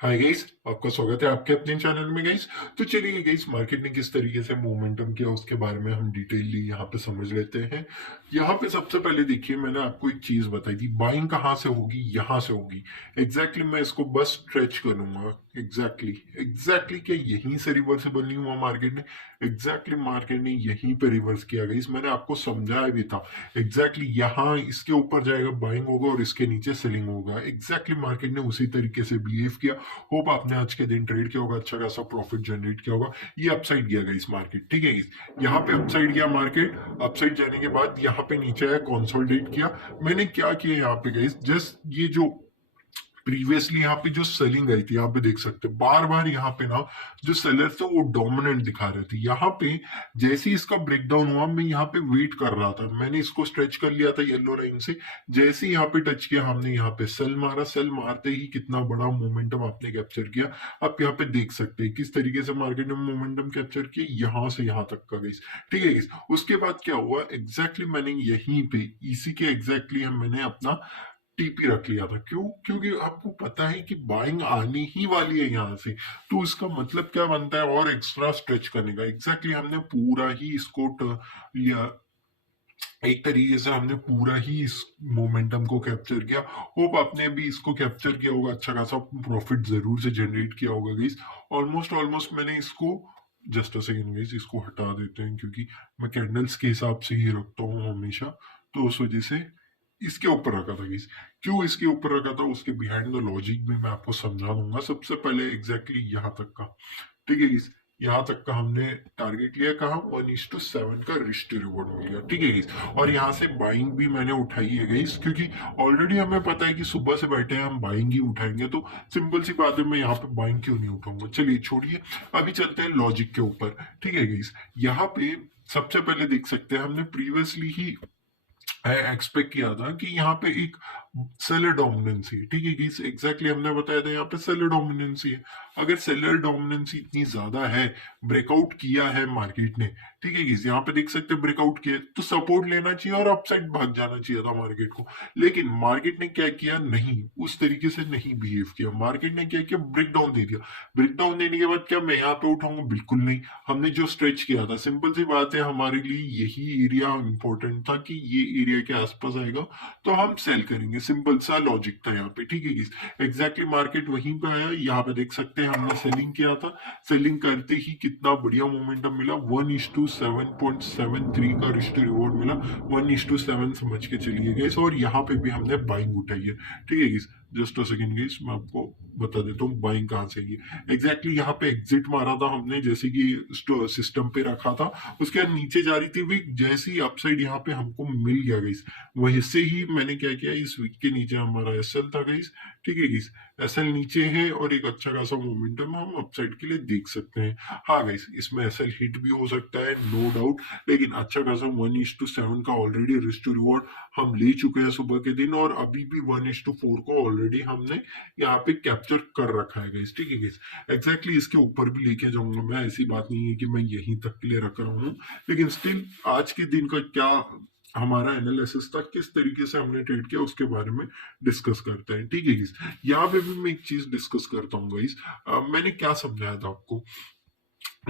Hi guys, आपका स्वागत है आपके अपने चैनल में गाइस। तो चलिए गाइस, मार्केट ने किस तरीके से मोमेंटम किया उसके बारे में हम डिटेलली यहाँ पे समझ लेते हैं। यहाँ पे सबसे पहले देखिए, मैंने आपको एक चीज बताई थी, बाइंग कहाँ से होगी, यहाँ से होगी। मैं इसको बस स्ट्रेच करूंगा। एग्जैक्टली क्या यहीं से रिवर्सिबल नहीं हुआ मार्केट ने? मार्केट ने यहीं पे रिवर्स किया गाइस, मैंने आपको समझाया भी था। यहाँ इसके ऊपर जाएगा, बाइंग होगा और इसके नीचे सेलिंग होगा। मार्केट ने उसी तरीके से बिहेव किया। होप आपने आज के दिन ट्रेड किया होगा, अच्छा खासा प्रॉफिट जनरेट किया होगा। ये अपसाइड गया इस मार्केट, ठीक है। यहाँ पे अपसाइड गया मार्केट। अपसाइड जाने के बाद यहाँ पे नीचे आया, कंसोलिडेट किया। मैंने क्या किया यहाँ पे गाइस, जस्ट ये जो प्रीवियसली यहाँ पे जो सेलिंग आई थी, यहाँ पे देख सकते हैं बार बार यहाँ पे ना जो सेलर थे वो डोमिनेंट दिखा रहे थे। यहाँ पे जैसे ही इसका ब्रेकडाउन हुआ, मैं यहाँ पे वेट कर रहा था, मैंने इसको स्ट्रेच कर लिया था येलो लाइन से। जैसे ही यहाँ पे टच किया, हमने यहाँ पे सेल मारा। सेल मारते ही कितना बड़ा मोमेंटम आपने कैप्चर किया। आप यहाँ पे देख सकते हैं किस तरीके से मार्केट ने मोमेंटम कैप्चर किया, यहाँ से यहाँ तक का गाइस, ठीक है गाइस। उसके बाद क्या हुआ मैंने यहीं पे इसी के मैंने अपना टीपी रख लिया था। क्यों? क्योंकि आपको पता है कि बाइंग आनी ही वाली है यहाँ से। तो इसका मतलब क्या बनता है, और एक्स्ट्रा स्ट्रेच करने का। हमने पूरा ही इसको लिया, एक तरीके से हमने पूरा ही इस मोमेंटम को कैप्चर किया। होप आपने भी इसको कैप्चर किया होगा, अच्छा खासा प्रॉफिट जरूर से जनरेट किया होगा गाइस। ऑलमोस्ट ऑलमोस्ट मैंने इसको, जस्ट अ सेकंड गाइस, इसको हटा देते हैं क्योंकि मैं कैंडल्स के हिसाब से ही रखता हूँ हमेशा। तो उस वजह से इसके ऊपर रखा था गाइस। क्यों इसके ऊपर रखा था, उसके बिहाइंड द लॉजिक में मैं आपको समझा दूंगा। सबसे पहले यहाँ तक का, ठीक है गाइस। यहाँ तक का हमने टारगेट लिया, कहा 1:7 का रिस्ट रिवॉर्ड मिल गया, ठीक है गाइस। और यहाँ से बाइंग भी मैंने उठाई है गाइस, क्योंकि ऑलरेडी हमें पता है कि सुबह से बैठे हैं हम बाइंग ही उठाएंगे। तो सिंपल सी बात है, मैं यहाँ पे बाइंग क्यों नहीं उठाऊंगा। चलिए छोड़िए, अभी चलते हैं लॉजिक के ऊपर, ठीक है गाइस। यहाँ पे सबसे पहले देख सकते हैं, हमने प्रीवियसली ही एक्सपेक्ट किया था कि यहाँ पे एक सेलर डोमिनेंसी, ठीक है कि हमने बताया था यहाँ पे सेलर डोमिनेंसी है। अगर सेलर डोमिनेंसी इतनी ज्यादा है, ब्रेकआउट किया है मार्केट ने, ठीक है कि यहाँ पे देख सकते हैं ब्रेकआउट किया, तो सपोर्ट लेना चाहिए और अपसाइड भाग जाना चाहिए था मार्केट को। लेकिन मार्केट ने क्या किया, नहीं उस तरीके से नहीं बिहेव किया। मार्केट ने क्या किया, ब्रेक डाउन दे दिया। ब्रेक डाउन देने के बाद क्या मैं यहाँ पे उठाऊंगा? बिल्कुल नहीं। हमने जो स्ट्रेच किया था, सिंपल सी बात है, हमारे लिए यही एरिया इंपॉर्टेंट था कि ये एरिया के आसपास आएगा तो हम सेल करेंगे। सिंपल सा लॉजिक था यहाँ पे, ठीक है। मार्केट वहीं पे आया, यहाँ पे देख सकते हैं हमने सेलिंग किया था। सेलिंग करते ही कितना बढ़िया मोमेंटम मिला, 1:7.73 का रिस्ट रिवॉर्ड मिला। 1:7 समझ के चलिए गए। और यहाँ पे भी हमने बाइंग उठाई है, ठीक है। जस्ट अ सेकंड गाइस, मैं आपको बता देता हूँ बाइंग कहाँ से है। यहाँ पे एग्जिट मारा था हमने, जैसे कि सिस्टम पे रखा था। उसके बाद नीचे जा रही थी वीक, जैसे ही अपसाइड यहाँ पे हमको मिल गया गाइस, वहीं से ही मैंने क्या किया, इस वीक के नीचे हमारा एसएल था गाइस, ठीक है गाइस। एसएल नीचे है और एक अच्छा खासा मोमेंटम हम अपसाइड के लिए देख सकते हैं। हाँ गाइस, इसमें एसएल हिट भी हो सकता है, नो डाउट। लेकिन अच्छा खासा 1:7 का ऑलरेडी रिस्क टू रिवॉर्ड हम ले चुके हैं सुबह के दिन, और अभी भी 1:4 को ऑलरेडी हमने यहाँ पे कैप्चर कर रखा है गाइस, ठीक है गाइस। इसके ऊपर भी लेके जाऊंगा मैं, ऐसी बात नहीं है कि मैं यहीं तक के लिए रख रहा हूँ। लेकिन स्टिल आज के दिन का क्या हमारा एनालिसिस था, किस तरीके से हमने ट्रेड किया, उसके बारे में डिस्कस करते हैं, ठीक है गाइस। यहाँ पे भी मैं एक चीज डिस्कस करता हूँ गाइस। मैंने क्या समझाया था आपको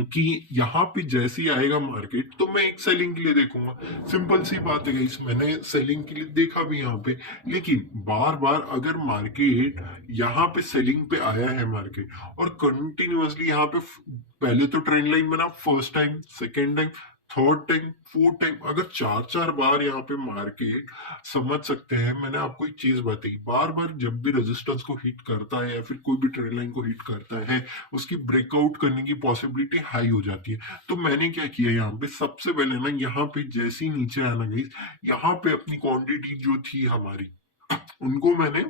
कि यहाँ पे जैसे ही आएगा मार्केट तो मैं एक सेलिंग के लिए देखूंगा। सिंपल सी बात है गाइस, मैंने सेलिंग के लिए देखा भी यहाँ पे। लेकिन बार बार अगर मार्केट यहाँ पे सेलिंग पे आया है मार्केट, और कंटिन्यूअसली यहाँ पे पहले तो ट्रेंड लाइन बना, first time, second time, third time, fourth time, अगर चार चार बार यहाँ पे मार्केट, समझ सकते हैं। मैंने आपको एक चीज बताई, बार बार जब भी रेजिस्टेंस को हिट करता है या फिर कोई भी ट्रेंड लाइन को हिट करता है, उसकी ब्रेकआउट करने की पॉसिबिलिटी हाई हो जाती है। तो मैंने क्या किया, यहाँ पे सबसे पहले ना, यहाँ पे जैसे ही नीचे आना गई, यहाँ पे अपनी क्वांटिटी जो थी हमारी, उनको मैंने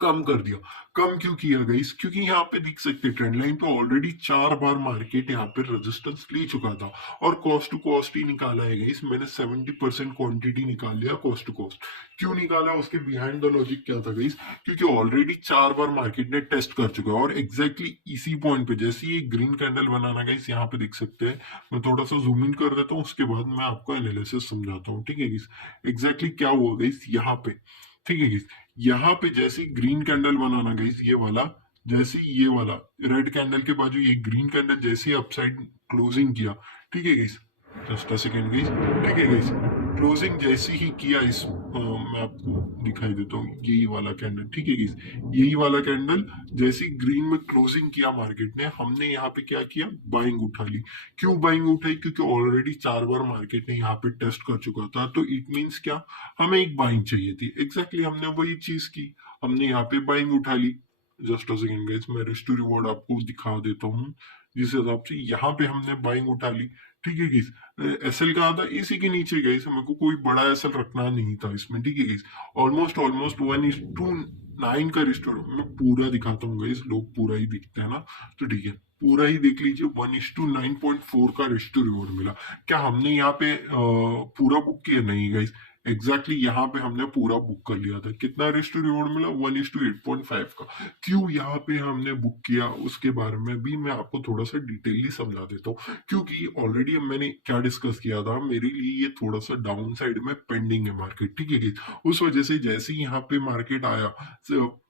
कम कर दिया। कम क्यों किया गाइस? क्योंकि यहाँ पे देख सकते हैं ट्रेंड लाइन पे ऑलरेडी चार बार मार्केट यहाँ पे रेजिस्टेंस ले चुका था, और कॉस्ट टू कॉस्ट ही निकाला है गाइस। मैंने 70% क्वांटिटी निकाल लिया कॉस्ट टू कॉस्ट। क्यों निकाला, उसके बिहाइंड द लॉजिक क्या था गाइस? क्योंकि ऑलरेडी चार बार मार्केट ने टेस्ट कर चुका है, और इसी पॉइंट पे जैसे ये ग्रीन कैंडल बनाना गाइस, यहाँ पे देख सकते हैं। मैं थोड़ा सा जूम इन कर देता हूँ, उसके बाद मैं आपको एनालिसिस समझाता हूँ, ठीक है गाइस। क्या हुआ गाइस यहाँ पे, ठीक है गाइस। यहाँ पे जैसे ग्रीन कैंडल बनाना गाइस, ये वाला जैसे ही ये वाला रेड कैंडल के बाजू ये ग्रीन कैंडल जैसे ही अपसाइड क्लोजिंग किया, ठीक है guys, just a second guys, ठीक है गाइस, क्लोजिंग जैसे ही किया इस मैं आपको दिखाई देता हूँ यही वाला कैंडल, ठीक है गाइस, यही वाला कैंडल जैसे ही ग्रीन में क्लोजिंग किया मार्केट ने, हमने यहाँ पे क्या किया, बाइंग उठा ली। क्यों बाइंग उठाई, क्योंकि ऑलरेडी 4 बार मार्केट ने यहाँ पे टेस्ट कर चुका था, तो इट मीन्स क्या, हमें एक बाइंग चाहिए थी, एग्जैक्टली हमने वही चीज की, हमने यहाँ पे बाइंग उठा ली। जस्ट अ सेकंड गाइस, मैं रिस्क टू रिवॉर्ड आपको दिखा देता हूँ जिस हिसाब से यहाँ पे हमने बाइंग उठा ली, ठीक है गाइस। एसएल कहाँ था, इसी के नीचे गाइस, मेरे को कोई बड़ा एसएल रखना नहीं था इसमें, ठीक है गाइस। ऑलमोस्ट ऑलमोस्ट 1:9 का रिस्टोर मैं पूरा दिखाता हूँ गाइस, लोग पूरा ही दिखते हैं ना, तो ठीक है, पूरा ही देख लीजिए। 1:9.4 का रिस्टो रिवॉर्ड मिला। क्या हमने यहाँ पे पूरा बुक किया, नहीं गाइस, एग्जैक्टली यहाँ पे हमने पूरा बुक कर लिया था। कितना रिस्टो रिवॉर्ड मिला, 1:8.5 का। क्यों यहाँ पे हमने बुक किया उसके बारे में भी मैं आपको थोड़ा सा डिटेलली समझा देता हूँ, क्योंकि ऑलरेडी मैंने क्या डिस्कस किया था, मेरे लिए ये थोड़ा सा डाउन साइड में पेंडिंग है मार्केट, ठीक है। उस वजह से जैसे ही यहाँ पे मार्केट आया,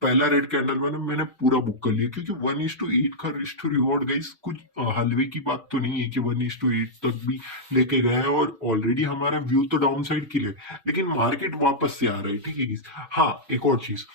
पहला रेड कैंडल मैंने पूरा बुक कर लिया, क्योंकि 1:8 का रिस्टो रिवॉर्ड गाइस कुछ हलवे की बात तो नहीं है कि 1:8 तक भी लेके गया है, और ऑलरेडी हमारा व्यू तो डाउन साइड के लिए, लेकिन मार्केट वापस से आ रहा है, ठीक है। हाँ, एक और चीज,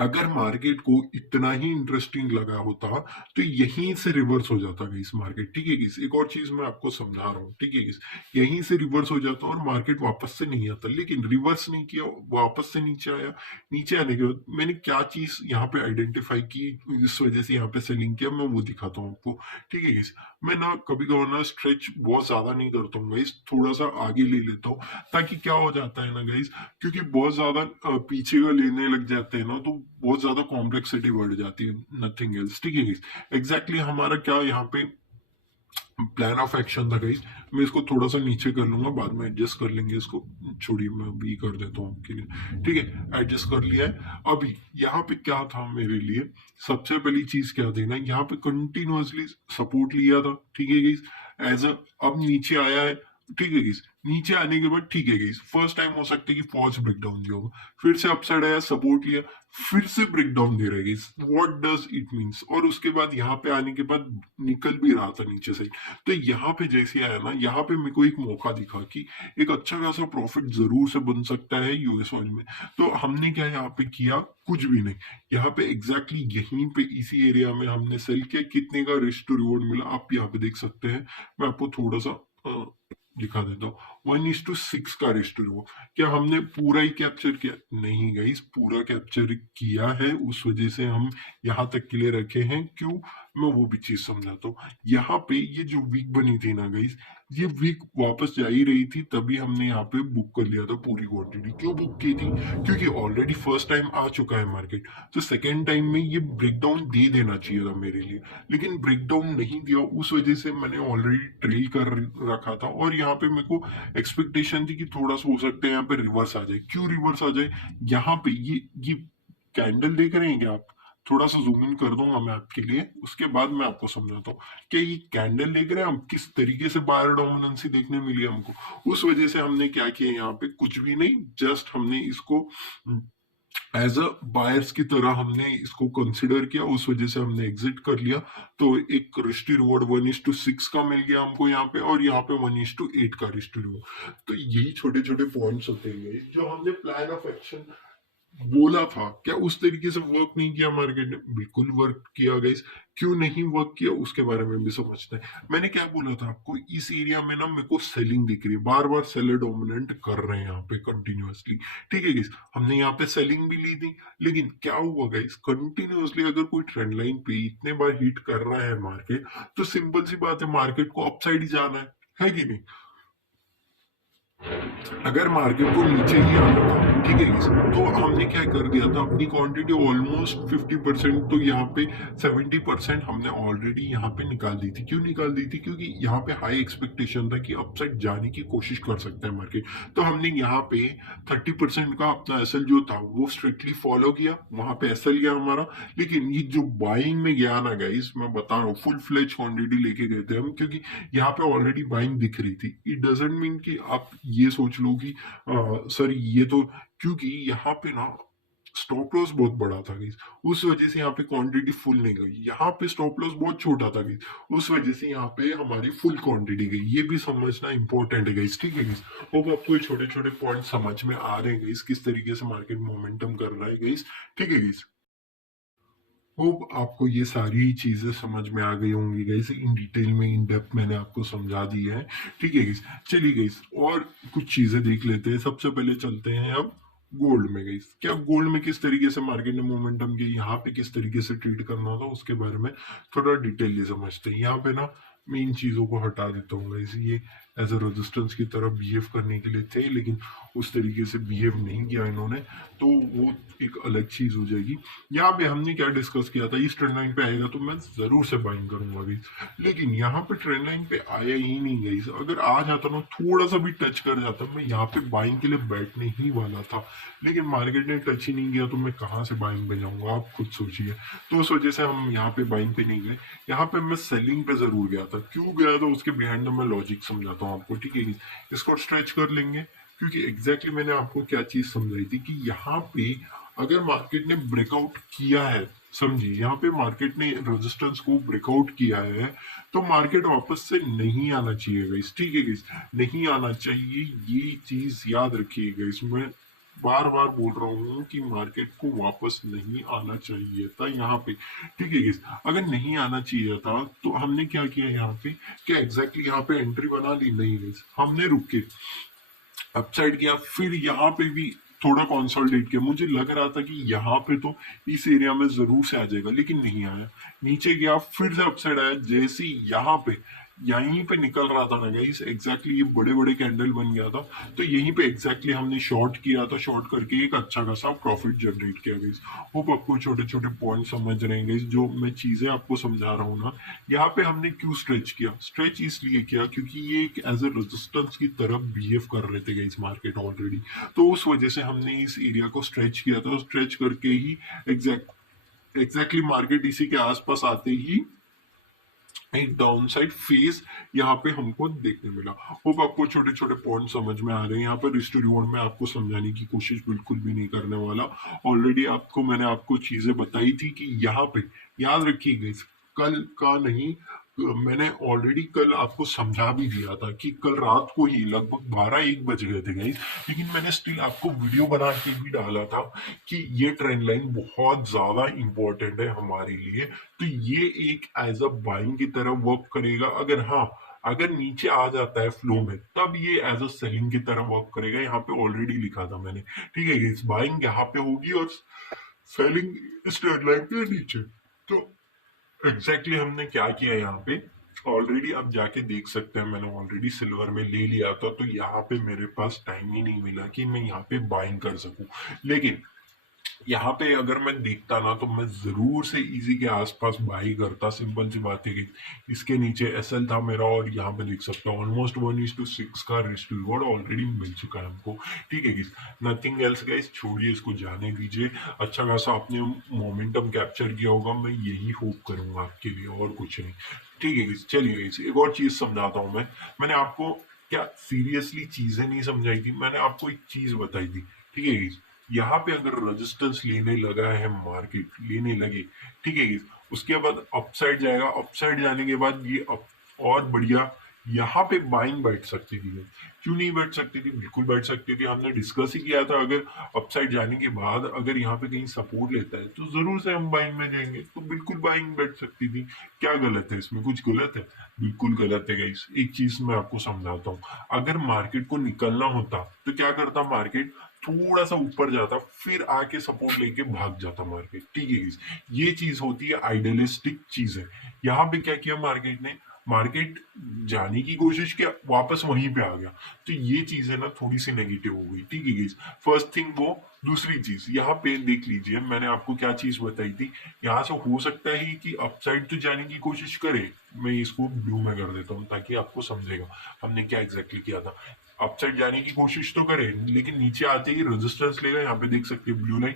अगर मार्केट को इतना ही इंटरेस्टिंग लगा होता तो यहीं से रिवर्स हो जाता इस मार्केट, ठीक है किस, एक और चीज मैं आपको समझा रहा हूँ, ठीक है किस, यहीं से रिवर्स हो जाता और मार्केट वापस से नहीं आता, लेकिन रिवर्स नहीं किया, वापस से नीचे आया। नीचे आने के बाद मैंने क्या चीज यहाँ पे आइडेंटिफाई की, इस वजह से यहाँ पे सेलिंग किया, मैं वो दिखाता हूँ आपको, ठीक है किस। मैं ना कभी कभार ना स्ट्रेच बहुत ज्यादा नहीं करता हूँ गाइस, थोड़ा सा आगे ले लेता हूँ, ताकि क्या हो जाता है ना गाइस, क्योंकि बहुत ज्यादा पीछे का लेने लग जाते हैं ना, तो बहुत ज्यादा कॉम्प्लेक्सिटी बढ़ जाती है, नथिंग एल्स, ठीक है। एग्जैक्टली हमारा क्या यहाँ पे प्लान ऑफ एक्शन था गाइस। मैं इसको थोड़ा सा नीचे कर लूंगा, बाद में एडजस्ट कर लेंगे इसको, छोड़िए मैं भी कर देता हूँ आपके लिए, ठीक है, एडजस्ट कर लिया है। अभी यहाँ पे क्या था मेरे लिए, सबसे पहली चीज क्या थी ना, यहाँ पे कंटिन्यूअसली सपोर्ट लिया था, ठीक है गाइस, एज अ, अब नीचे आया है, ठीक है गाइस, नीचे आने के बाद ठीक है गाइस, फर्स्ट टाइम हो सकता है कि फॉल्स ब्रेकडाउन दिया होगा, फिर से अपसाइड आया, सपोर्ट लिया, फिर से ब्रेकडाउन दे रहा है guys, what does it means, और उसके बाद यहाँ पे आने के बाद निकल भी रहा था नीचे से, तो यहाँ पे जैसे आया ना, यहाँ पे मेरे को एक मौका दिखा कि एक अच्छा खासा प्रॉफिट जरूर से बन सकता है यूएस ऑयल में। तो हमने क्या यहाँ पे किया, कुछ भी नहीं, यहाँ पे एग्जैक्टली यहीं पे इसी एरिया में हमने सेल किया। कितने का रिस्क टू रिवॉर्ड मिला आप यहाँ पे देख सकते हैं, मैं आपको थोड़ा सा दिखा देता हूँ। 1:6 का रिस्क टू रिवॉर्ड, क्या हमने पूरा ही कैप्चर किया, नहीं गाइस, पूरा कैप्चर किया है, उस वजह से हम यहाँ तक के लिए रखे हैं। क्यों, मैं वो भी चीज समझाता हूँ। यहाँ पे ये जो वीक बनी थी ना गाइस, ये वीक वापस जा ही रही थी, तभी हमने यहाँ पे बुक कर लिया था पूरी क्वांटिटी। क्यों बुक की थी, क्योंकि ऑलरेडी फर्स्ट टाइम आ चुका है मार्केट, तो सेकेंड टाइम में ये ब्रेकडाउन दे देना चाहिए था मेरे लिए, लेकिन ब्रेकडाउन नहीं दिया, उस वजह से मैंने ऑलरेडी ट्रेल कर रखा था, और यहाँ पे मेरे को एक्सपेक्टेशन थी कि थोड़ा सा हो सकता है यहाँ पे रिवर्स आ जाए। क्यों रिवर्स आ जाए, यहाँ पे ये कैंडल देख रहे हैं क्या आप, थोड़ा सा जूम इन कर दूंगा मैं आपके लिए, उसके बाद मैं आपको समझाता हूँ। क्या ये कैंडल देख रहे हैं हम, किस तरीके से बायर डोमिनेंसी देखने मिली हमको, उस वजह से हमने क्या किया, यहाँ पे कुछ भी नहीं, जस्ट हमने इसको एज अ बायर्स की तरह हमने इसको कंसिडर किया, उस वजह से हमने एग्जिट कर लिया। तो एक रिस्क रिवॉर्ड 1:6 का मिल गया हमको यहाँ पे, और यहाँ पे 1:8 का रिस्क रिवॉर्ड। तो यही छोटे छोटे पॉइंट्स होते हैं जो हमने प्लान ऑफ एक्शन बोला था, क्या उस तरीके से वर्क नहीं किया मार्केट ने, बिल्कुल वर्क किया गाइस। क्यों नहीं वर्क किया उसके बारे में भी समझते हैं। मैंने क्या बोला था आपको, इस एरिया में ना मेरे को सेलिंग दिख रही है, बार बार सेलर डोमिनेंट कर रहे हैं यहाँ पे कंटिन्यूअसली, ठीक है गाइस। हमने यहाँ पे सेलिंग भी ली थी, लेकिन क्या हुआ गाइस, कंटिन्यूअसली अगर कोई ट्रेंड लाइन पे इतने बार हिट कर रहा है मार्केट, तो सिंपल सी बात है, मार्केट को अपसाइड ही जाना है कि नहीं। अगर मार्केट को नीचे ही आना था, ठीक है, तो हमने क्या कर दिया था, अपनी क्वांटिटी ऑलमोस्ट 50%, तो यहाँ पे 70% हमने ऑलरेडी यहाँ पे निकाल दी थी। क्यों निकाल दी थी, क्योंकि यहाँ पे हाई एक्सपेक्टेशन था कि अपसाइड जाने की कोशिश कर सकता है मार्केट, तो हमने यहाँ पे 30% का अपना एसएल जो था वो स्ट्रिक्टली फॉलो किया, वहां पे एसएल गया हमारा। लेकिन ये जो बाइंग में गया ना गाइस, मैं बता रहा हूँ, फुल फ्लेज क्वांटिटी लेके गए थे हम, क्योंकि यहाँ पे ऑलरेडी बाइंग दिख रही थी। इट डजेंट मीन कि आप ये सोच लो कि सर ये तो, क्योंकि यहाँ पे ना स्टॉप लॉस बहुत बड़ा था गाइस, उस वजह से यहाँ पे क्वांटिटी फुल नहीं गई। यहाँ पे स्टॉप लॉस बहुत छोटा था गाइस, उस वजह से यहाँ पे हमारी फुल क्वांटिटी गई। ये भी समझना इंपॉर्टेंट है गाइस, ठीक है गाइस। होप आपको ये छोटे छोटे पॉइंट समझ में आ रहे हैं गाइस, किस तरीके से मार्केट मोमेंटम कर रहा है गाइस, ठीक है गाइस। होप आपको ये सारी चीजें समझ में आ गई होंगी गाइस, इन डिटेल में इन डेप्थ मैंने आपको समझा दी है, ठीक है गाइस। चलिए गाइस और कुछ चीजें देख लेते हैं। सबसे पहले चलते हैं अब गोल्ड में गाइस। क्या गोल्ड में किस तरीके से मार्केट ने मोमेंटम किया, यहाँ पे किस तरीके से ट्रेड करना था, उसके बारे में थोड़ा डिटेल समझते हैं। यहाँ पे ना मेन चीजों को हटा देता हूँ गाइस, ये एज अ रेजिस्टेंस की तरह बिहेव करने के लिए थे, लेकिन उस तरीके से बिहेव नहीं किया इन्होंने, तो वो एक अलग चीज हो जाएगी। यहाँ पे हमने क्या डिस्कस किया था, इस ट्रेंड लाइन पे आएगा तो मैं जरूर से बाइंग करूंगा अभी, लेकिन यहाँ पे ट्रेंड लाइन पे आया ही नहीं गई। अगर आ जाता ना, थोड़ा सा भी टच कर जाता, मैं यहाँ पे बाइंग के लिए बैठने ही वाला था, लेकिन मार्केट ने टच ही नहीं किया, तो मैं कहाँ से बाइंग पे जाऊंगा, आप खुद सोचिए। तो उस वजह से हम यहाँ पे बाइंग पे नहीं गए। यहाँ पे मैं सेलिंग पे जरूर गया था। क्यों गया था उसके बिहाइंड मैं लॉजिक समझाता हूँ आपको, ठीक है। इसको स्ट्रेच कर लेंगे, क्योंकि एग्जैक्टली मैंने आपको क्या चीज समझाई थी कि यहाँ पे अगर मार्केट ने ब्रेकआउट किया है, समझिए यहाँ पे मार्केट ने रेजिस्टेंस को ब्रेकआउट किया है, तो मार्केट वापस से नहीं आना चाहिए गाइस, ठीक है गाइस, नहीं आना चाहिए। ये चीज याद रखिएगा, इसमें बार बार बोल रहा हूँ कि मार्केट को वापस नहीं आना चाहिए था यहाँ पे, ठीक है गाइस। अगर नहीं आना चाहिए था तो हमने क्या किया यहाँ पे, क्या एग्जैक्टली यहाँ पे एंट्री बना ली? नहीं गाइस, हमने रुक के अपसाइड किया, फिर यहाँ पे भी थोड़ा कंसोलिडेट किया। मुझे लग रहा था कि यहाँ पे तो इस एरिया में जरूर से आ जाएगा, लेकिन नहीं आया। नीचे गया, फिर से अपसाइड आया। जैसे यहाँ पे यहीं पे निकल रहा था ना गाइस, एग्जैक्टली ये बड़े बड़े कैंडल बन गया था, तो यहीं पे एग्जैक्टली हमने शॉर्ट किया था। शॉर्ट करके एक अच्छा खासा प्रॉफिट जनरेट किया गाइस। होप आपको छोटे छोटे पॉइंट समझ रहे हैं गाइस, जो मैं चीजें आपको समझा रहा हूँ ना। यहाँ पे हमने क्यों स्ट्रेच किया? स्ट्रेच इसलिए किया क्योंकि ये एक एज ए रेजिस्टेंस की तरफ बिहेव कर रहे थे गाइस मार्केट ऑलरेडी, तो उस वजह से हमने इस एरिया को स्ट्रेच किया था। स्ट्रेच करके ही एग्जैक्टली मार्केट इसी के आसपास आते ही एक डाउन साइड फेज यहाँ पे हमको देखने मिला। होप आपको छोटे छोटे पॉइंट समझ में आ रहे हैं। यहाँ पर रिस्क टू रिवॉर्ड में आपको समझाने की कोशिश बिल्कुल भी नहीं करने वाला। ऑलरेडी मैंने आपको चीजें बताई थी कि यहाँ पे याद रखिएगा, कल का नहीं, मैंने ऑलरेडी कल आपको समझा भी दिया था कि कल रात को ही लगभग 12-1 बज गए थे गाइस, लेकिन मैंने स्टिल आपको वीडियो बना के भी डाला था कि ये ट्रेंड लाइन बहुत ज्यादा इंपॉर्टेंट है हमारे लिए, तो ये एक एज अ बाइंग की तरह वर्क करेगा। अगर हाँ, अगर नीचे आ जाता है फ्लो में, तब ये एज अ सेलिंग की तरह वर्क करेगा। यहाँ पे ऑलरेडी लिखा था मैंने, ठीक है गाइस, बाइंग यहाँ पे होगी और सेलिंग इस ट्रेंड लाइन के नीचे। तो एग्जैक्टली हमने क्या किया यहाँ पे, ऑलरेडी आप जाके देख सकते हैं, मैंने ऑलरेडी सिल्वर में ले लिया था, तो यहाँ पे मेरे पास टाइम ही नहीं मिला कि मैं यहाँ पे बाइंग कर सकूं। लेकिन यहाँ पे अगर मैं देखता ना, तो मैं जरूर से इजी के आसपास बाई करता। सिंपल सी बात है कि इसके नीचे एसएल था मेरा, और यहाँ पे देख सकता हूँ ऑलमोस्ट 1:6 का रिस्क रिवॉर्ड ऑलरेडी मिल चुका है हमको, ठीक है गाइस। नथिंग एल्स गाइस, छोड़िए इसको, जाने दीजिए। अच्छा खासा आपने मोमेंटम कैप्चर किया होगा, मैं यही होप करूंगा आपके लिए, और कुछ नहीं, ठीक है गाइस। चलिए गाइस, एक और चीज समझाता हूँ मैं। मैंने आपको क्या सीरियसली चीजें नहीं समझाई थी, मैंने आपको एक चीज बताई थी, ठीक है गाइस। यहाँ पे अगर रेजिस्टेंस लेने लगा है मार्केट, लेने लगे, ठीक है, उसके बाद अपसाइड जाएगा। अपसाइड जाने के बाद ये और बढ़िया यहाँ पे बाइंग बैठ सकती थी। क्यों नहीं बैठ सकती थी? बिल्कुल बैठ सकती थी। हमने डिस्कस ही किया था, अगर अपसाइड जाने के बाद अगर यहाँ पे कहीं सपोर्ट लेता है, तो जरूर से हम बाइंग में जाएंगे, तो बिल्कुल बाइंग बैठ सकती थी। क्या गलत है इसमें? कुछ गलत है? बिल्कुल गलत है गाइस। एक चीज मैं आपको समझाता हूँ, अगर मार्केट को निकलना होता तो क्या करता मार्केट? थोड़ा सा ऊपर जाता, फिर आके सपोर्ट लेके भाग जाता मार्केट, ठीक है। ये चीज होती है आइडियलिस्टिक चीज है। यहाँ पे क्या किया मार्केट ने? मार्केट जाने की कोशिश किया, वापस वहीं पे आ गया, तो ये चीज है ना थोड़ी सी नेगेटिव हो गई, ठीक है। फर्स्ट थिंग वो। दूसरी चीज यहाँ पे देख लीजिए, मैंने आपको क्या चीज बताई थी। यहाँ से हो सकता है कि अपसाइड तो जाने की कोशिश करे। मैं इसको ब्लू में कर देता हूँ ताकि आपको समझेगा हमने क्या एग्जैक्टली किया था। अपसाइड जाने की कोशिश तो करे, लेकिन नीचे आते ही रेजिस्टेंस लेगा। यहाँ पे देख सकते हैं ब्लू लाइन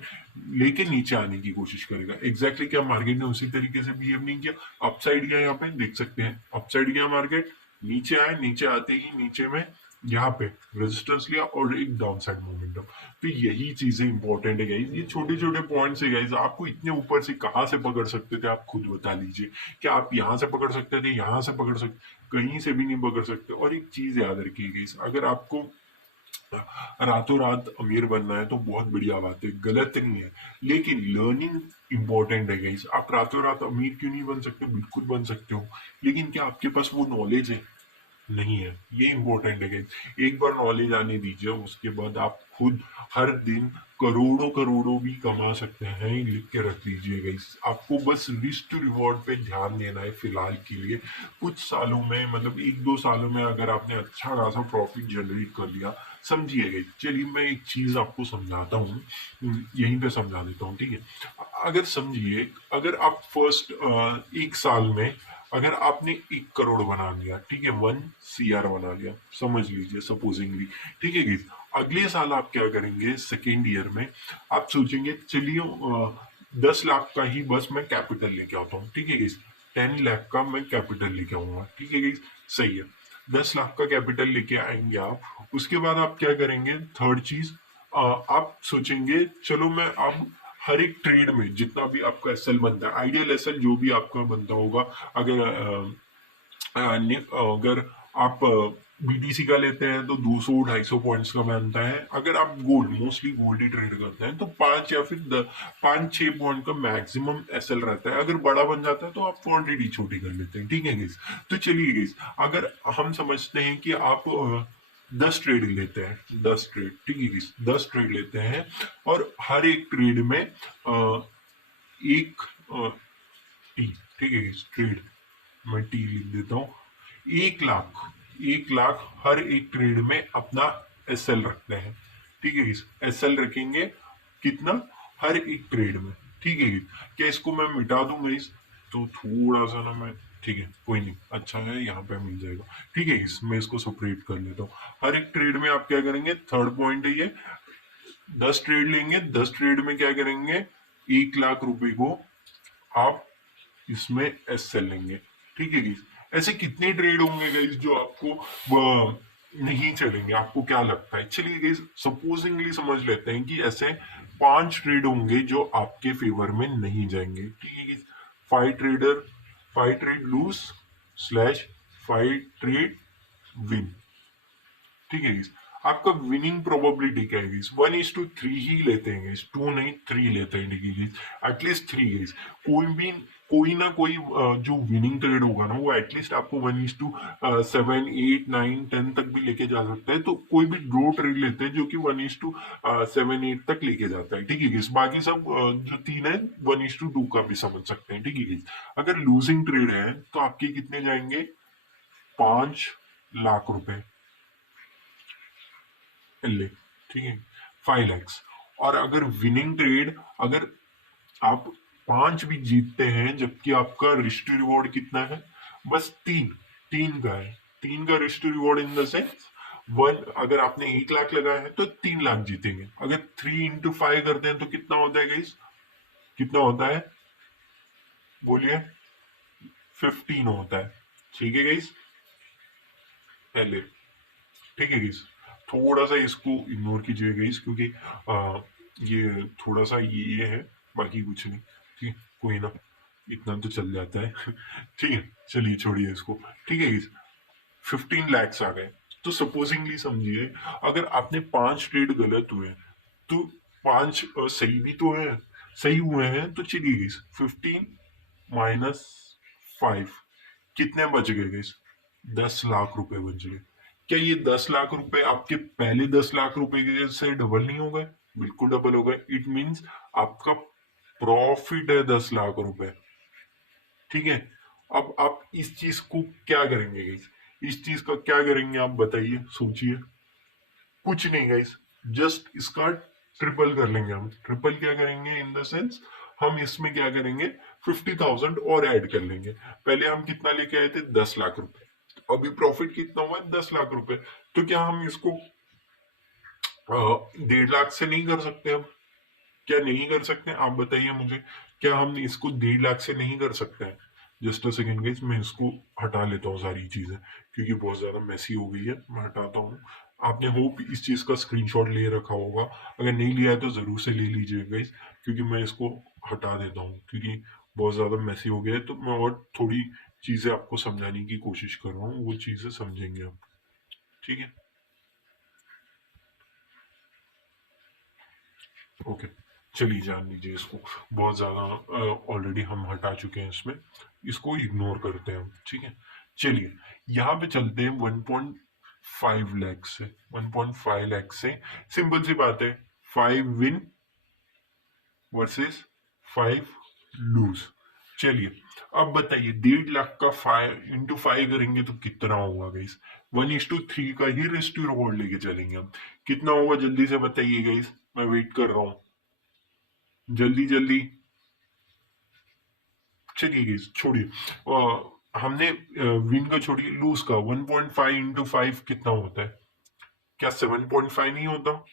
लेके नीचे आने की कोशिश करेगा। एग्जैक्टली क्या मार्केट ने उसी तरीके से बिहेव नहीं किया? अपसाइड गया, यहाँ पे देख सकते हैं अपसाइड गया मार्केट, नीचे आए, नीचे आते ही नीचे में यहाँ पे रेजिस्टेंस लिया और एक डाउन साइड मोमेंटम। तो यही चीजें इंपॉर्टेंट है गाइस, ये छोटे छोटे पॉइंट्स है गाइस। आपको इतने ऊपर से कहाँ से पकड़ सकते थे आप खुद बता लीजिए। क्या आप यहाँ से पकड़ सकते थे, यहाँ से पकड़ सकते, कहीं से भी नहीं पकड़ सकते। और एक चीज याद रखिए गाइस, अगर आपको रातों रात अमीर बनना है तो बहुत बढ़िया बात है, गलत नहीं है, लेकिन लर्निंग इंपॉर्टेंट है गाइस। आप रातों रात अमीर क्यों नहीं बन सकते, बिल्कुल बन सकते हो, लेकिन क्या आपके पास वो नॉलेज है? नहीं है। ये इंपॉर्टेंट है गाइस, एक बार नॉलेज आने दीजिए, उसके बाद आप खुद हर दिन करोड़ों करोड़ों भी कमा सकते हैं। लिख के रख लीजिए गाइस, आपको बस रिस्क टू रिवॉर्ड पे ध्यान देना है फिलहाल के लिए। कुछ सालों में, मतलब एक दो सालों में अगर आपने अच्छा खासा प्रॉफिट जनरेट कर लिया, समझिए गाइस। चलिए मैं एक चीज आपको समझाता हूँ, यहीं पे समझा देता हूँ, ठीक है। अगर समझिए, अगर आप फर्स्ट एक साल में अगर आपने 1 करोड़ बना लिया, ठीक है, 1 CR बना लिया, समझ लीजिए सपोजिंगली, ठीक है गाइस। अगले साल आप क्या करेंगे, सेकेंड ईयर में आप सोचेंगे चलिए 10 लाख का ही बस मैं कैपिटल लेके आता हूँ, ठीक है गाइस। 10 लाख का मैं कैपिटल लेके आऊंगा, ठीक है गाइस, सही है। 10 लाख का कैपिटल लेके आएंगे आप, उसके बाद आप क्या करेंगे, थर्ड चीज, आप सोचेंगे चलो मैं अब हर एक ट्रेड में जितना भी आपका एसएल बनता है, आइडियल एसएल जो भी आपका बनता होगा, अगर अगर आप बीटीसी का लेते हैं तो 200-250 पॉइंट्स का बनता है। अगर आप गोल्ड, मोस्टली गोल्ड ही ट्रेड करते हैं, तो 5 या फिर 5-6 पॉइंट का मैक्सिमम एसएल रहता है। अगर बड़ा बन जाता है तो आप क्वांटिटी छोटी कर लेते हैं, ठीक है गाइस। तो चलिए गाइस, अगर हम समझते हैं कि आप 10 ट्रेड लेते हैं, 10 ट्रेड, ठीक है गाइस, 10 ट्रेड लेते हैं, और हर एक ट्रेड में एक टी, ठीक है गाइस, ट्रेड, मैं टी लिख देता हूँ। 1 लाख, 1 लाख हर एक ट्रेड में अपना एसएल रखते हैं, ठीक है, एसएल रखेंगे कितना, हर एक ट्रेड में, ठीक है। क्या इसको मैं मिटा दूंगा इस, तो थोड़ा सा ना मैं, ठीक है कोई नहीं, अच्छा है यहाँ पे मिल जाएगा, ठीक है। मैं इसको सेपरेट कर लेता हूँ। हर एक ट्रेड में आप क्या करेंगे, थर्ड पॉइंट है ये, 10 ट्रेड लेंगे, 10 ट्रेड में क्या करेंगे, 1 लाख रुपए को आप इसमें एस सेल लेंगे, ठीक है गाइस। ऐसे कितने ट्रेड होंगे गाइस जो आपको नहीं चलेंगे, आपको क्या लगता है? चलिए गाइस, सपोजिंगली समझ लेते हैं कि ऐसे 5 ट्रेड होंगे जो आपके फेवर में नहीं जाएंगे, ठीक है guys. 5 trader, 5 trade lose slash 5 trade win, ठीक है गाइस। आपका विनिंग प्रोबेबिलिटी क्या है गाइस, 1:3 ही लेते हैं गाइस, 2 नहीं 3 लेते हैं, ठीक है गाइस, एटलीस्ट 3 गाइस। कोई भी, कोई ना कोई जो विनिंग ट्रेड होगा ना, वो एटलीस्ट आपको 1:7, 8, 9, 10 तक भी लेके जा सकता है। तो कोई भी ड्रॉ ट्रेड लेते हैं जो कि 1:7, 8 तक लेके जाता है, ठीक है गाइस। बाकी सब जो तीन है 1:2 का भी समझ सकते हैं, ठीक है गाइस। अगर लूजिंग ट्रेड है तो आपके कितने जाएंगे, 5 लाख रुपए ले, ठीक है, 5 लैक्स। और अगर विनिंग ट्रेड, अगर आप 5 भी जीतते हैं, जबकि आपका रिस्ट रिवॉर्ड कितना है, बस 3, 3 का है, 3 का wrist reward in the sense one, अगर आपने 1 लाख लगाया है तो 3 लाख जीतेंगे। अगर 3 into 5 करते हैं तो कितना होता है गाइस, कितना होता है, बोलिए, 15 होता है, ठीक है गाइस, पहले, ठीक है गाइस। थोड़ा सा इसको इग्नोर कीजिए गाइस, क्योंकि ये थोड़ा सा ये है, बाकी कुछ नहीं, ठीक है, कोई ना, इतना तो चल जाता है ठीक है, चलिए छोड़िए इसको, ठीक है गाइस। 15 लैक्स आ गए। तो सपोजिंगली समझिए, अगर आपने 5 ट्रेड गलत हुए, तो 5 सही भी तो है, सही हुए हैं, तो चलिए गाइस, 15 - 5 कितने बच गए गाइस, 10 लाख रुपए बच गए। क्या ये 10 लाख रुपए आपके पहले 10 लाख रुपए के से डबल नहीं हो गए? बिल्कुल डबल हो गए। इट मीन्स आपका प्रॉफिट है 10 लाख रुपए, ठीक है। अब आप इस चीज को क्या करेंगे गाइस, इस चीज का क्या करेंगे आप बताइए, सोचिए। कुछ नहीं गाइस, जस्ट इसका ट्रिपल कर लेंगे हम। ट्रिपल क्या करेंगे, इन द सेंस हम इसमें क्या करेंगे, 50,000 और ऐड कर लेंगे। पहले हम कितना लेके आए थे, 10 लाख रुपए, अभी प्रॉफिट कितना हुआ है, 10 लाख रुपए। तो क्या हम इसको 1.5 लाख से नहीं कर सकते हम? क्या नहीं कर सकते, आप बताइए मुझे, क्या हम इसको 1.5 लाख से नहीं कर सकते हैं? जस्ट अ सेकेंड गाइस, मैं इसको हटा लेता हूँ सारी चीजें, क्योंकि बहुत ज्यादा मैसी हो गई है। मैं हटाता हूँ। आपने होप इस चीज का स्क्रीनशॉट ले रखा होगा। अगर नहीं लिया है तो जरूर से ले लीजिए गाइस, क्योंकि मैं इसको हटा देता हूँ, क्योंकि बहुत ज्यादा मैसी हो गया है। तो मैं और थोड़ी चीजें आपको समझाने की कोशिश कर रहा हूँ, वो चीजें समझेंगे आप। ठीक है। ओके, चलिए जान लीजिए इसको। बहुत ज़्यादा ऑलरेडी हम हटा चुके हैं इसमें, इसको इग्नोर करते हैं हम। ठीक है। चलिए यहाँ पे चलते हैं 1.5 लाख से। 1.5 लाख से सिंपल सी बात है, 5 विन वर्सेस 5 लूज। चलिए अब बताइए, 1.5 लाख का 5 × 5 करेंगे तो कितना होगा गाइस? 1:3 का ही रिस्क टू रिवॉर्ड लेके चलेंगे हम। कितना होगा जल्दी से बताइए गाइस, मैं वेट कर रहा हूँ। जल्दी जल्दी। चलिए गाइस छोड़िए, हमने विन का छोड़िए, लूज का 1.5 × 5 कितना होता है? क्या 7.5 नहीं होता?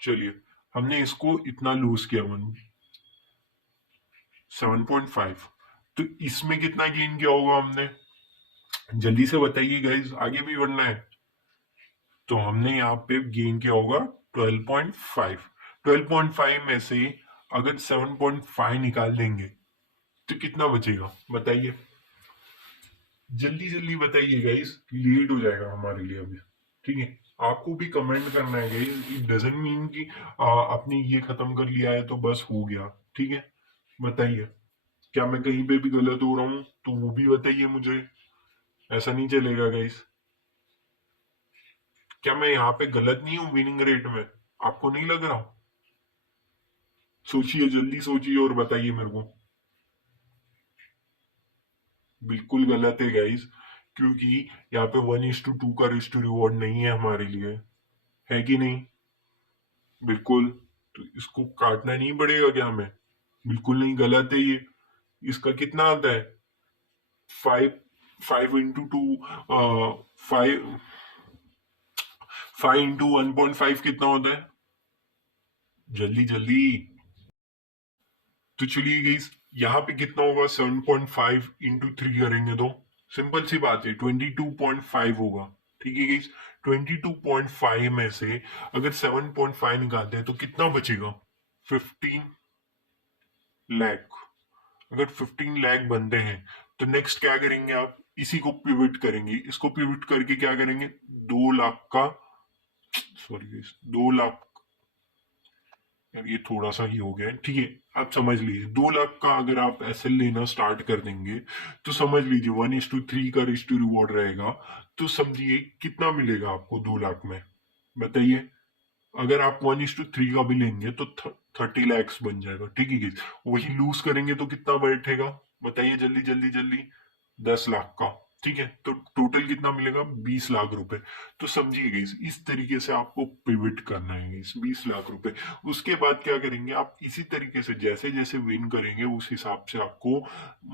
चलिए हमने इसको इतना लूज किया, 7.5। तो इसमें कितना गेन किया होगा हमने? जल्दी से बताइए गाइस, आगे भी बढ़ना है। तो हमने यहाँ पे गेन किया होगा 12.5। 12.5 में से अगर 7.5 निकाल देंगे तो कितना बचेगा बताइए? जल्दी जल्दी बताइए गाइस, लेट हो जाएगा हमारे लिए अभी। ठीक है। आपको भी कमेंट करना है गाइस, इट डजंट मीन कि आपने ये खत्म कर लिया है तो बस हो गया। ठीक है। बताइए, क्या मैं कहीं पे भी गलत हो रहा हूँ तो वो भी बताइए मुझे। ऐसा नहीं चलेगा गाइस। क्या मैं यहाँ पे गलत नहीं हूँ विनिंग रेट में? आपको नहीं लग रहा? सोचिए, जल्दी सोचिए और बताइए मेरे को। बिल्कुल गलत है गाइस, क्योंकि यहाँ पे 1:2 का रिस्क टू रिवॉर्ड नहीं है हमारे लिए। है कि नहीं? बिल्कुल। तो इसको काटना नहीं पड़ेगा क्या हमें? बिल्कुल नहीं, गलत है ये। इसका कितना आता है? 5। 5 × 2, 5। 5 × 1.5 कितना होता है? जल्दी जल्दी। तो चलिए गाइस, यहाँ पे कितना होगा? 7.5 × 3 करेंगे तो सिंपल सी बात है, 22.5 होगा। ठीक है गाइस। 22.5 में से अगर 7.5 निकालते हैं तो कितना बचेगा? 15 लाख। अगर 15 लाख बनते हैं तो नेक्स्ट क्या करेंगे आप? इसी को पिवट करेंगे, इसको पिवट करके क्या करेंगे? 2 लाख का, सॉरी 2 लाख। यार ये थोड़ा सा ही हो गया है। ठीक है, आप समझ लीजिए 2 लाख का अगर आप एसएल लेना स्टार्ट कर देंगे तो समझ लीजिए 1:3 का रिस्क टू रिवॉर्ड रहेगा। तो समझिए कितना मिलेगा आपको 2 लाख में? बताइए। अगर आप 1:3 का भी लेंगे तो 30 लैक्स बन जाएगा। ठीक है। वही लूज करेंगे तो कितना बैठेगा? बताइए जल्दी जल्दी जल्दी। 10 लाख का। ठीक है, तो टोटल कितना मिलेगा? 20 लाख रुपए। तो समझिए गाइस, इस तरीके से आपको पिवट करना है गाइस, 20 लाख रुपए। उसके बाद क्या करेंगे आप? इसी तरीके से जैसे जैसे विन करेंगे उस हिसाब से आपको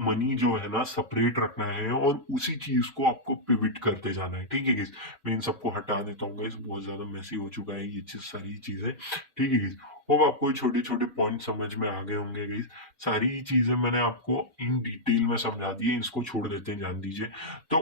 मनी जो है ना सेपरेट रखना है, और उसी चीज को आपको पिवट करते जाना है। ठीक है गाइस। मैं इन सबको हटा देता हूँ गाइस, बहुत ज्यादा मैसी हो चुका है ये चीज, सारी चीजें। ठीक है गाइस। होप आपको छोटे छोटे पॉइंट समझ में आ गए होंगे गाइस। सारी चीजें मैंने आपको इन डिटेल में समझा दी है, इसको छोड़ देते हैं, जान दीजिए। तो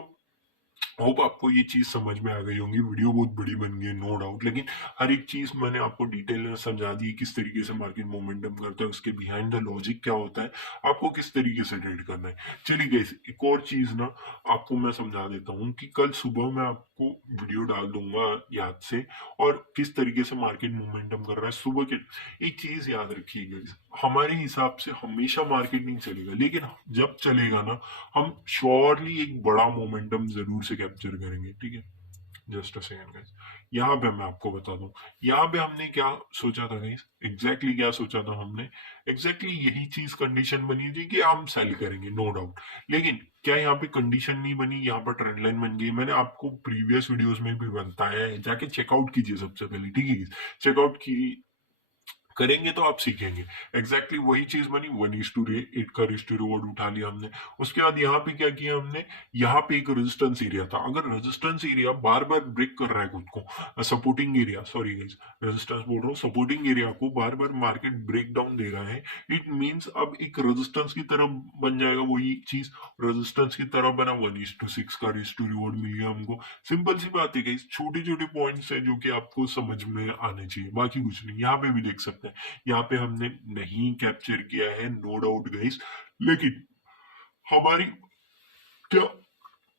होप आपको ये चीज समझ में आ गई होंगी। वीडियो बहुत बड़ी बन गई है नो डाउट, लेकिन हर एक चीज मैंने आपको डिटेल में समझा दी, किस तरीके से मार्केट मोमेंटम करता है, उसके बिहाइंड द लॉजिक क्या होता है, आपको किस तरीके से ट्रेड करना है। चलिए गाइस, एक और चीज ना आपको मैं समझा देता हूँ कि कल सुबह मैं आपको वीडियो डाल दूंगा याद से, और किस तरीके से मार्केट मोमेंटम कर रहा है सुबह के। एक चीज याद रखिएगा, हमारे हिसाब से हमेशा मार्केट नहीं चलेगा, लेकिन जब चलेगा ना, हम श्योरली एक बड़ा मोमेंटम जरूर से कैप्चर करेंगे। ठीक है। जस्ट अ सेकंड गाइस, यहाँ पे मैं आपको बता दूं, यहाँ पे हमने क्या सोचा था गाइस, एग्जैक्टली क्या सोचा था हमने? एग्जैक्टली यही चीज कंडीशन बनी थी कि हम सेल करेंगे नो डाउट। लेकिन क्या यहाँ पे कंडीशन नहीं बनी, यहाँ पर ट्रेंड लाइन बन गई। मैंने आपको प्रीवियस वीडियोस में भी बताया है, जाके चेकआउट कीजिए सबसे पहले। ठीक है। चेकआउट की करेंगे तो आप सीखेंगे। एग्जैक्टली वही चीज बनी, 1:8 का रेशियो रिवॉर्ड उठा लिया हमने। उसके बाद यहाँ पे क्या किया हमने, यहाँ पे एक रेजिस्टेंस एरिया था, अगर रेजिस्टेंस एरिया बार बार ब्रेक कर रहा है खुद को, supporting area, sorry guys, resistance बोल रहा हूँ, सपोर्टिंग एरिया को बार बार मार्केट ब्रेक डाउन दे रहा है, इट मीन्स अब एक रेजिस्टेंस की तरफ बन जाएगा वही चीज, रेजिस्टेंस की तरफ बना, 1:6 का रेशियो रिवॉर्ड मिल गया हमको। सिंपल सी बात है गाइस, छोटे छोटे पॉइंट्स है जो कि आपको समझ में आने चाहिए, बाकी कुछ नहीं। यहाँ पे भी देख सकते हैं, यहाँ पे हमने नहीं कैप्चर किया है, नो डाउट गाइस, लेकिन हमारी क्या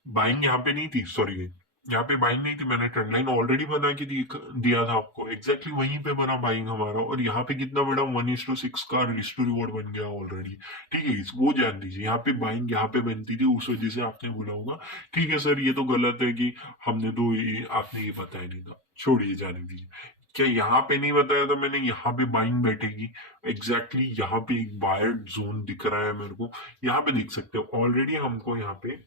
बाइंग यहाँ पे नहीं थी, सॉरी, यहाँ पे बाइंग नहीं थी, मैंने ट्रेंड लाइन ऑलरेडी बना के दिया था आपको, एग्जैक्टली वहीं पे बना बाइंग हमारा, और यहाँ पे कितना बड़ा 1:6 का रिस्क रिवॉर्ड बन गया ऑलरेडी। ठीक है, वो जान दीजिए, यहाँ पे बाइंग यहाँ पे बनती थी, उस वजह से आपने बोला होगा ठीक है सर ये तो गलत है कि हमने तो ये आपने ये बताया नहीं था, छोड़िए जाने दीजिए। क्या यहाँ पे नहीं बताया था मैंने, यहाँ पे बाइंग बैठेगी, एग्जैक्टली यहाँ पे एक बायर जोन दिख रहा है मेरे को, यहाँ पे देख सकते हो ऑलरेडी हमको यहाँ पे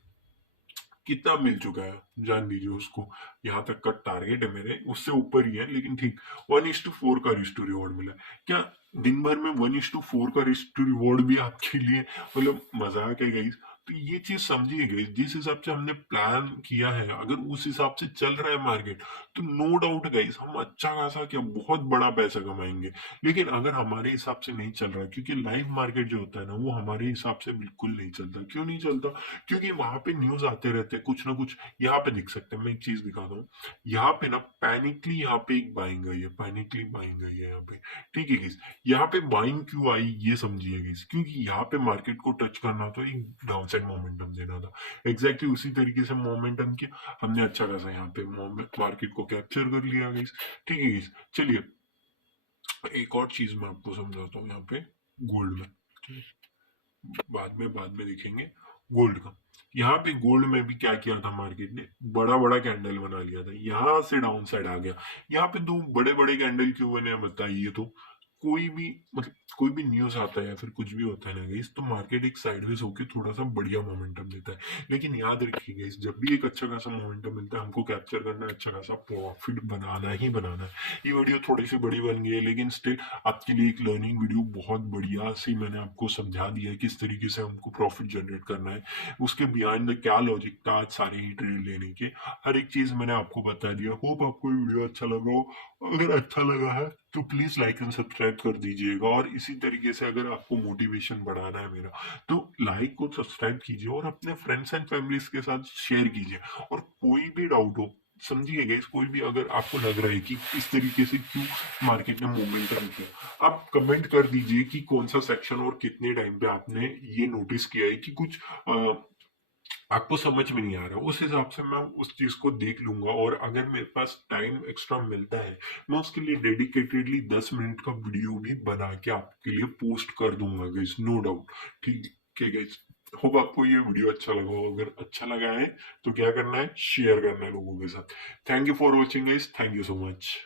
कितना मिल चुका है, जान लीजिए उसको। यहाँ तक का टारगेट है मेरे, उससे ऊपर ही है, लेकिन ठीक 1:4 का रिस्टो रिवॉर्ड मिला। क्या दिन भर में 1:4 का रिस्टो रिवॉर्ड भी आपके लिए मतलब मजाक है गाइस? तो ये चीज समझिए गाइस, जिस हिसाब से हमने प्लान किया है, अगर उस हिसाब से चल रहा है मार्केट, तो नो डाउट गाइस हम अच्छा खासा क्या बहुत बड़ा पैसा कमाएंगे। लेकिन अगर हमारे हिसाब से नहीं चल रहा, क्योंकि लाइव मार्केट जो होता है ना, वो हमारे हिसाब से बिल्कुल नहीं चलता। क्यों नहीं चलता? क्योंकि वहां पे न्यूज आते रहते हैं कुछ ना कुछ। यहाँ पे देख सकते हैं, मैं एक चीज दिखाता हूँ, यहाँ पे ना पैनिकली यहाँ पे एक बाइंग आई है, पैनिकली बाइंग आई है यहाँ पे। ठीक है गाइस, यहाँ पे बाइंग क्यों आई ये समझिए गाइस, क्योंकि यहाँ पे मार्केट को टच करना तो एक डाउन साइड मोमेंटम देना था, एग्जैक्टली उसी तरीके से मोमेंटम किया हमने, अच्छा खासा यहाँ पे मार्केट को कैप्चर कर लिया गाइस। ठीक है गाइस, चलिए एक और चीज मैं आपको समझाता हूँ यहाँ पे, गोल्ड में, बाद में देखेंगे गोल्ड का। यहाँ पे गोल्ड में भी क्या किया था मार्केट ने, बड़ा बड़ा कैंडल बना लिया था, यहाँ से डाउन साइड आ गया। यहाँ पे दो बड़े बड़े कैंडल क्यों बने बताइए तो, कोई भी मतलब कोई भी न्यूज आता है या फिर कुछ भी होता है ना गाइस, तो मार्केट एक साइडवेज होके थोड़ा सा बढ़िया मोमेंटम देता है। लेकिन याद रखिए गाइस, जब भी एक अच्छा खासा मोमेंटम मिलता है, हमको कैप्चर करना है, अच्छा खासा प्रॉफिट बनाना ही बनाना है। ये वीडियो थोड़ी सी बड़ी बन गई है, लेकिन स्टिल आपके लिए एक लर्निंग वीडियो बहुत बढ़िया सी मैंने आपको समझा दिया है किस तरीके से हमको प्रॉफिट जनरेट करना है, उसके बिहाइंड द क्या लॉजिक था आज सारे ही ट्रेड लेने के, हर एक चीज मैंने आपको बता दिया। होप आपको ये वीडियो अच्छा लगा हो, अगर अच्छा लगा है तो प्लीज लाइक एंड सब्सक्राइब कर दीजिएगा, और इसी तरीके से अगर आपको मोटिवेशन बढ़ाना है मेरा, तो लाइक और सब्सक्राइब कीजिए और अपने फ्रेंड्स एंड फैमिलीज के साथ शेयर कीजिए। और कोई भी डाउट हो, समझिए गाइस, कोई भी अगर आपको लग रहा है कि इस तरीके से क्यों मार्केट में मोमेंटम किया, आप कमेंट कर दीजिए कि कौन सा सेक्शन और कितने टाइम पे आपने ये नोटिस किया है कि कुछ आपको समझ में नहीं आ रहा, उस हिसाब से मैं उस चीज को देख लूंगा, और अगर मेरे पास टाइम एक्स्ट्रा मिलता है, मैं उसके लिए डेडिकेटेडली 10 मिनट का वीडियो भी बना के आपके लिए पोस्ट कर दूंगा गाइस, नो डाउट। ठीक है गाइस, होप आपको ये वीडियो अच्छा लगा हो, अगर अच्छा लगा है तो क्या करना है, शेयर करना है लोगों के साथ। Thank you for watching guys, thank you so much.